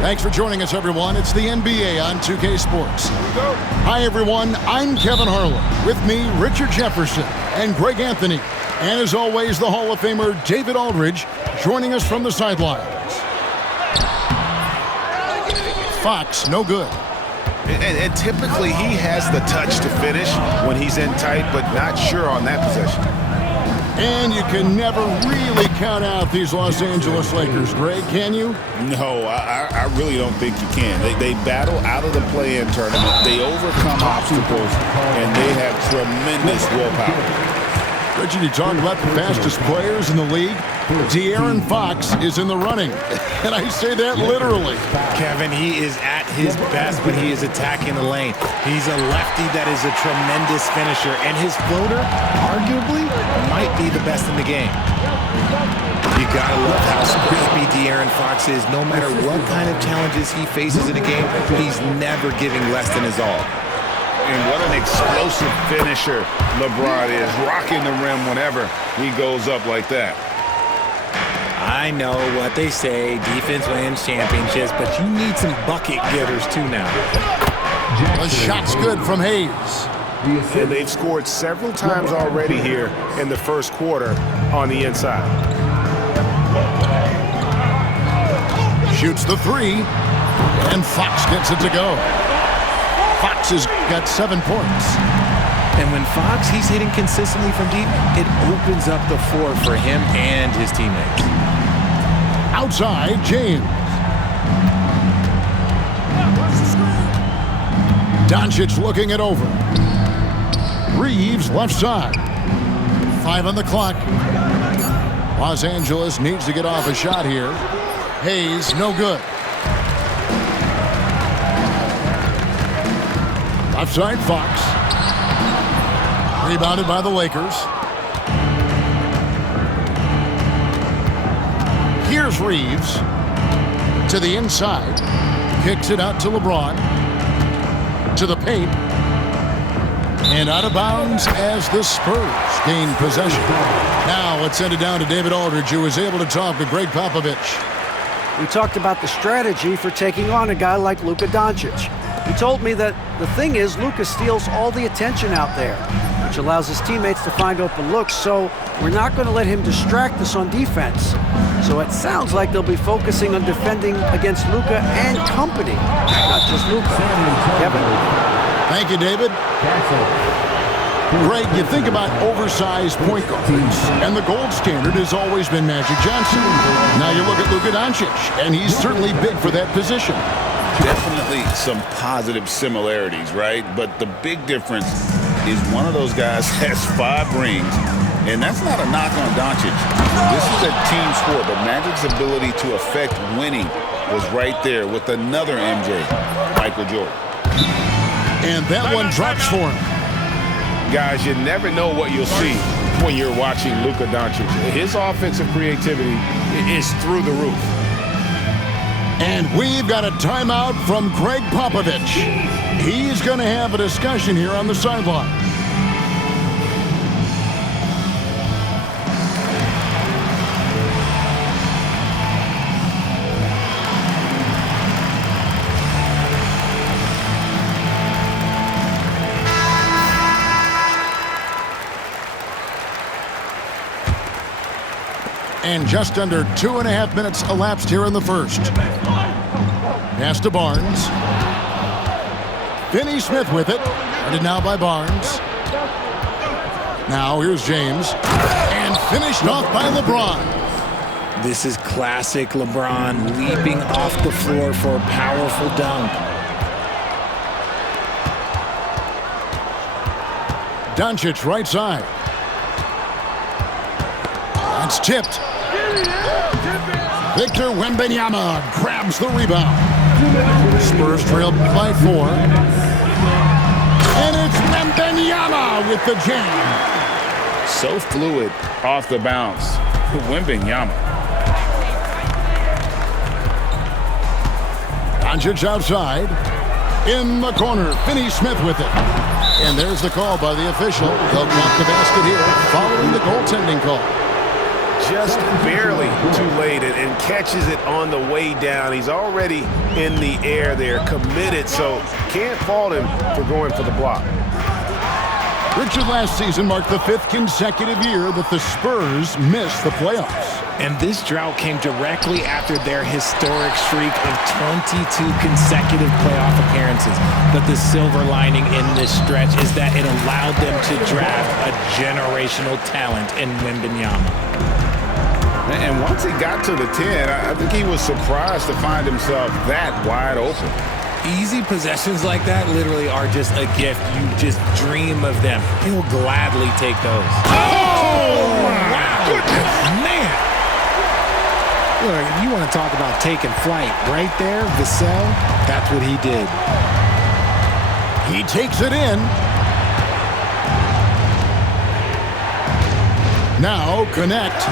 Thanks for joining us, everyone. It's the NBA on 2K Sports. Hi, everyone. I'm Kevin Harlan. With me, Richard Jefferson and Greg Anthony. And as always, the Hall of Famer David Aldridge joining us from the sidelines. Fox, no good. And typically he has the touch to finish when he's in tight, but not sure on that possession. And you can never really count out these Los Angeles Lakers, Greg, can you? No, I really don't think you can. They battle out of the play-in tournament. They overcome obstacles, and they have tremendous willpower. Richard, you talked about the fastest players in the league. De'Aaron Fox is in the running, and I say that literally. Kevin, he is at his best when he is attacking the lane. He's a lefty that is a tremendous finisher, and his floater, arguably, might be the best in the game. You gotta love how scrappy De'Aaron Fox is. No matter what kind of challenges he faces in a game, he's never giving less than his all. And what an explosive finisher LeBron is, rocking the rim whenever he goes up like that. I know what they say, defense wins championships, but you need some bucket getters too now. The shot's good from Hayes. And they've scored several times already here in the first quarter on the inside. Shoots the three, and Fox gets it to go. Fox has got 7 points. And when Fox, he's hitting consistently from deep, it opens up the floor for him and his teammates. Outside, James. Doncic looking it over. Reeves left side. 5 on the clock. Los Angeles needs to get off a shot here. Hayes, no good. Left side, Fox. Rebounded by the Lakers. Here's Reeves to the inside. Kicks it out to LeBron. To the paint. And out of bounds as the Spurs gain possession. Now let's send it down to David Aldridge, who was able to talk to Greg Popovich. We talked about the strategy for taking on a guy like Luka Doncic. He told me that the thing is Luka steals all the attention out there, which allows his teammates to find open looks, so we're not going to let him distract us on defense. So it sounds like they'll be focusing on defending against Luka and company, not just Luka. Kevin. Thank you, David. Greg, you think about oversized point guards, and the gold standard has always been Magic Johnson. Now you look at Luka Doncic, and he's certainly big for that position. Definitely some positive similarities, right? But the big difference is one of those guys has 5 rings, and that's not a knock on Doncic. This is a team sport, but Magic's ability to affect winning was right there with another MJ, Michael Jordan. And that one drops for him. Guys, you never know what you'll see when you're watching Luka Doncic. His offensive creativity is through the roof. And we've got a timeout from Greg Popovich. He's going to have a discussion here on the sideline. And just under 2.5 minutes elapsed here in the first. Pass to Barnes. Finney Smith with it. Guarded now by Barnes. Now here's James. And finished off by LeBron. This is classic LeBron leaping off the floor for a powerful dunk. Doncic right side. That's tipped. Victor Wembanyama grabs the rebound. Spurs trail by 4. And it's Wembanyama with the jam. So fluid off the bounce. Wembanyama. Doncic outside. In the corner, Finney Smith with it. And there's the call by the official. They'll block the basket here following the goaltending call. Just barely too late and catches it on the way down. He's already in the air there, committed, so can't fault him for going for the block. Richard, last season marked the 5th consecutive year that the Spurs missed the playoffs. And this drought came directly after their historic streak of 22 consecutive playoff appearances. But the silver lining in this stretch is that it allowed them to draft a generational talent in Wembanyama. And once he got to the 10, I think he was surprised to find himself that wide open. Easy possessions like that literally are just a gift. You just dream of them. He'll gladly take those. Oh, wow. Goodness. Man. Look, you want to talk about taking flight right there, Vassell, that's what he did. He takes it in. Now connect.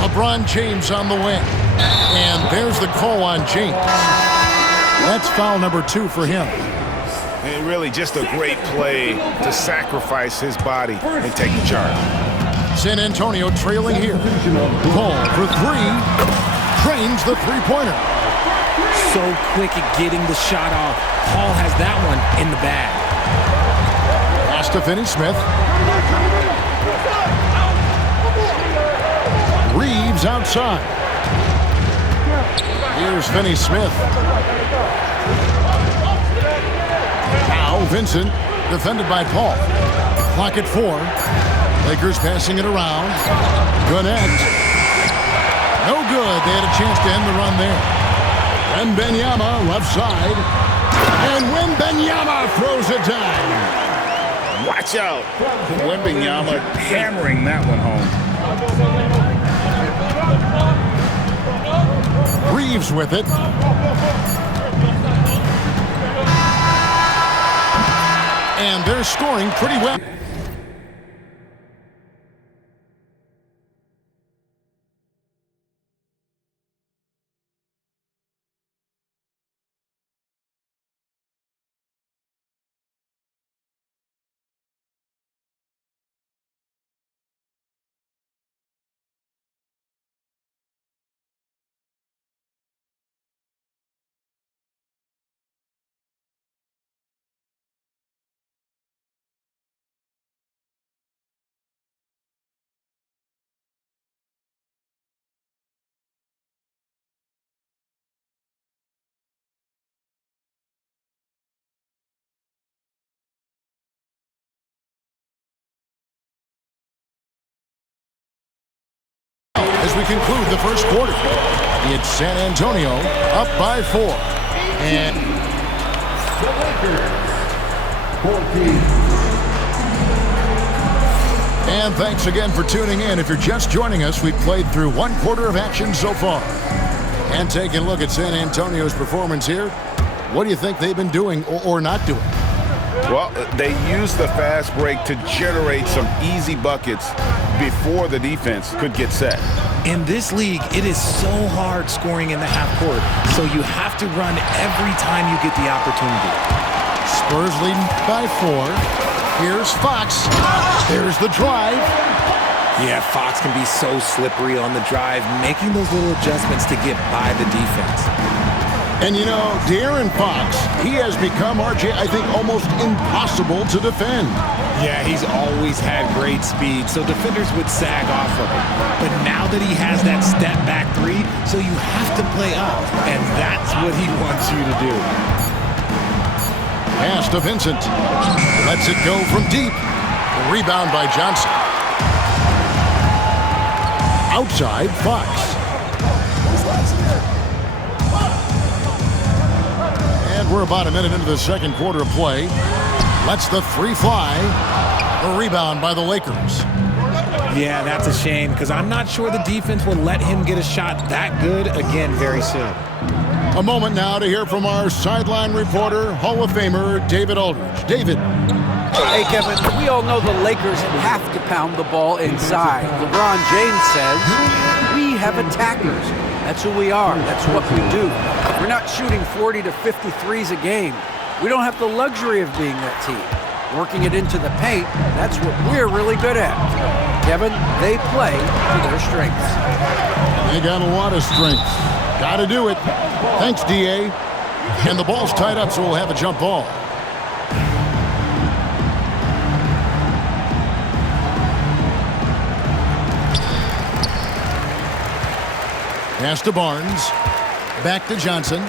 LeBron James on the wing. And there's the call on James. That's foul number 2 for him. And really just a great play to sacrifice his body and take the charge. San Antonio trailing here. Paul for 3. Trains the three-pointer. So quick at getting the shot off. Paul has that one in the bag. Pass to Finney-Smith. Reeves outside. Here's Finney-Smith. Now Vincent, defended by Paul. Clock at 4. Lakers passing it around. Gannett. No good. They had a chance to end the run there. Wembanyama left side. And Wembanyama throws it down. Watch out. Wembanyama hammering that one home. Reeves with it. And they're scoring pretty well. As we conclude the first quarter, it's San Antonio up by 4. And the Lakers 14. And thanks again for tuning in. If you're just joining us, we've played through 1 quarter of action so far. And taking a look at San Antonio's performance here, what do you think they've been doing or not doing? Well, they used the fast break to generate some easy buckets before the defense could get set. In this league, it is so hard scoring in the half court, so you have to run every time you get the opportunity. Spurs leading by 4. Here's Fox. There's the drive. Yeah, Fox can be so slippery on the drive, making those little adjustments to get by the defense. And you know, De'Aaron Fox, he has become, RJ, I think, almost impossible to defend. Yeah, he's always had great speed, so defenders would sag off of him. But now that he has that step-back 3, so you have to play up, and that's what he wants you to do. Pass to Vincent. Lets it go from deep. Rebound by Johnson. Outside, Fox. And we're about a minute into the second quarter of play. Lets the 3 fly. A rebound by the Lakers. Yeah, that's a shame, because I'm not sure the defense will let him get a shot that good again very soon. A moment now to hear from our sideline reporter, Hall of Famer David Aldridge. David. Hey, Kevin, we all know the Lakers have to pound the ball inside. LeBron James says, we have attackers. That's who we are. That's what we do. We're not shooting 40 to 50 threes a game. We don't have the luxury of being that team. Working it into the paint, that's what we're really good at. Kevin, they play to their strengths. They got a lot of strength. Got to do it. Thanks, D.A. And the ball's tied up, so we'll have a jump ball. Pass to Barnes. Back to Johnson.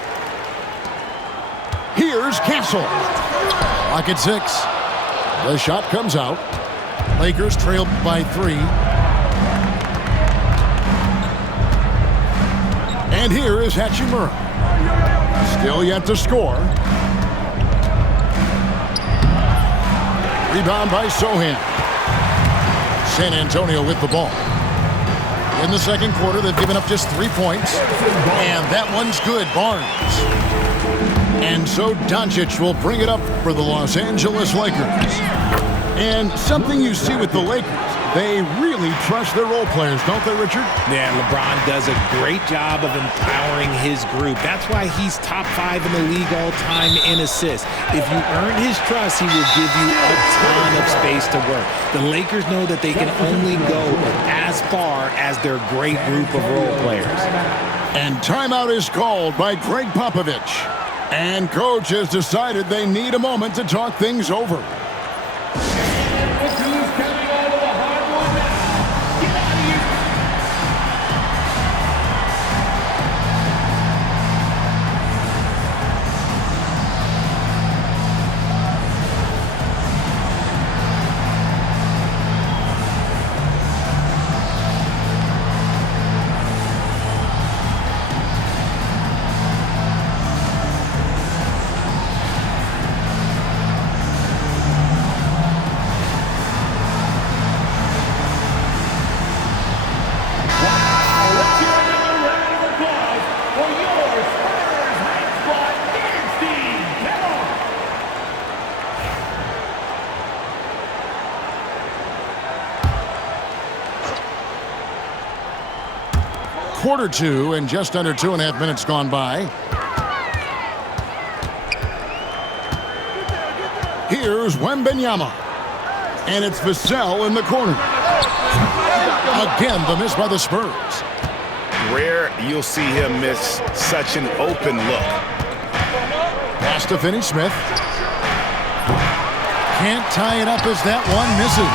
Here's Castle. Lock at 6. The shot comes out. Lakers trailed by 3. And here is Hachimura. Still yet to score. Rebound by Sohan. San Antonio with the ball. In the second quarter, they've given up just 3 points. And that one's good, Barnes. And so Doncic will bring it up for the Los Angeles Lakers. And something you see with the Lakers, they really trust their role players, don't they, Richard? Yeah, LeBron does a great job of empowering his group. That's why he's top 5 in the league all time in assists. If you earn his trust, he will give you a ton of space to work. The Lakers know that they can only go as far as their great group of role players. And timeout is called by Greg Popovich. And coach has decided they need a moment to talk things over. Quarter 2 and just under 2.5 minutes gone by. Here's Wembanyama. And it's Vassell in the corner. Again, the miss by the Spurs. Rare you'll see him miss such an open look. Pass to Finney-Smith. Can't tie it up as that one misses.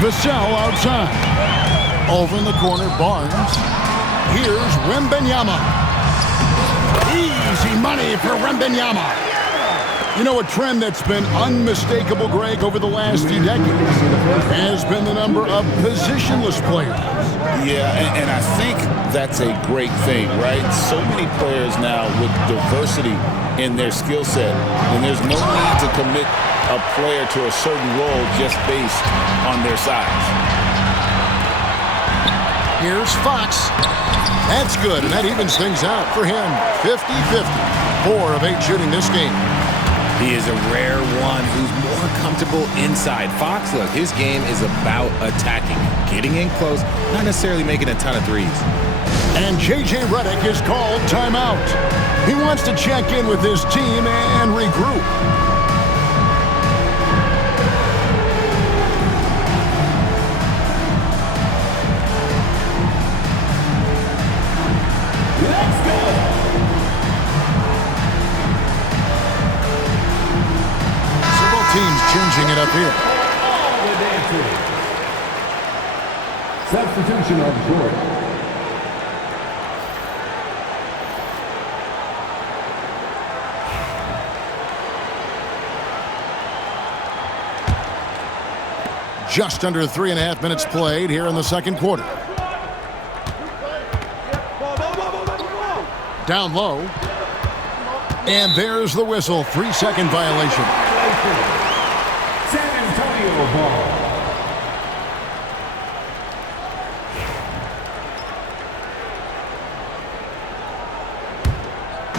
Vassell outside. Over in the corner, Barnes. Here's Wembanyama. Easy money for Wembanyama. You know, a trend that's been unmistakable, Greg, over the last few decades has been the number of positionless players. Yeah, and I think that's a great thing, right? So many players now with diversity in their skill set, and there's no need to commit a player to a certain role just based on their size. Here's Fox. That's good, and that evens things out for him. 50-50. 4 of 8 shooting this game. He is a rare one who's more comfortable inside. Fox, look, his game is about attacking, getting in close, not necessarily making a ton of threes. And J.J. Redick is called timeout. He wants to check in with his team and regroup. Teams changing it up here. Substitution on court. Just under 3.5 minutes played here in the second quarter. Down low. And there's the whistle. 3-second violation. San Antonio ball.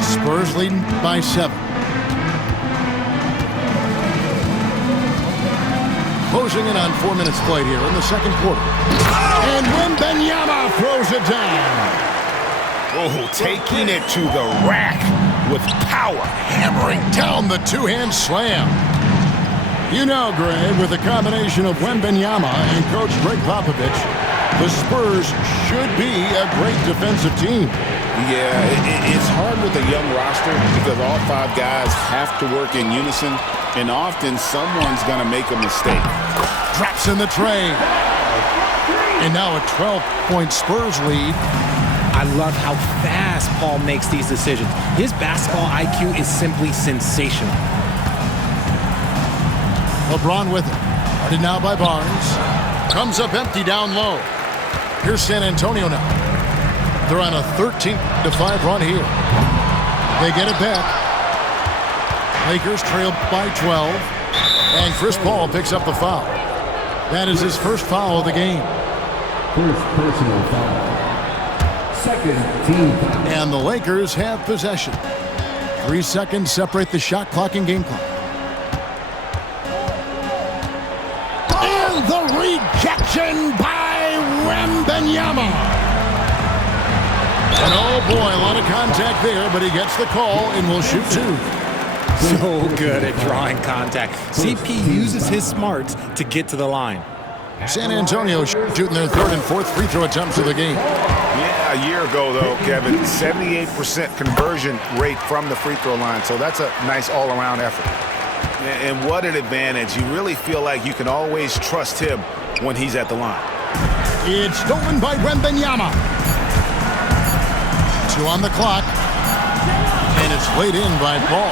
Spurs leading by 7. Closing in on 4 minutes played here in the second quarter. And Wembanyama throws it down. Oh, taking it to the rack with power. Hammering down the two-hand slam. You know, Greg, with a combination of Wembanyama and Coach Greg Popovich, the Spurs should be a great defensive team. Yeah, it's hard with a young roster because all 5 guys have to work in unison, and often someone's going to make a mistake. Drops in the tray. And now a 12-point Spurs lead. I love how fast Paul makes these decisions. His basketball IQ is simply sensational. LeBron with it. Guarded now by Barnes. Comes up empty down low. Here's San Antonio now. They're on a 13-5 run here. They get it back. Lakers trail by 12. And Chris Paul picks up the foul. That is his first foul of the game. First personal foul. Second team foul. And the Lakers have possession. 3 seconds separate the shot clock and game clock. And the rejection by Wembanyama. And oh boy, a lot of contact there, but he gets the call and will shoot 2. So good at drawing contact. CP uses his smarts to get to the line. San Antonio shooting their 3rd and 4th free throw attempts of the game. Yeah, a year ago, though, Kevin, 78% conversion rate from the free throw line. So that's a nice all-around effort. And what an advantage. You really feel like you can always trust him when he's at the line. It's stolen by Wembanyama. 2 on the clock. And it's laid in by Paul.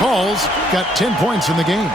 Paul's got 10 points in the game.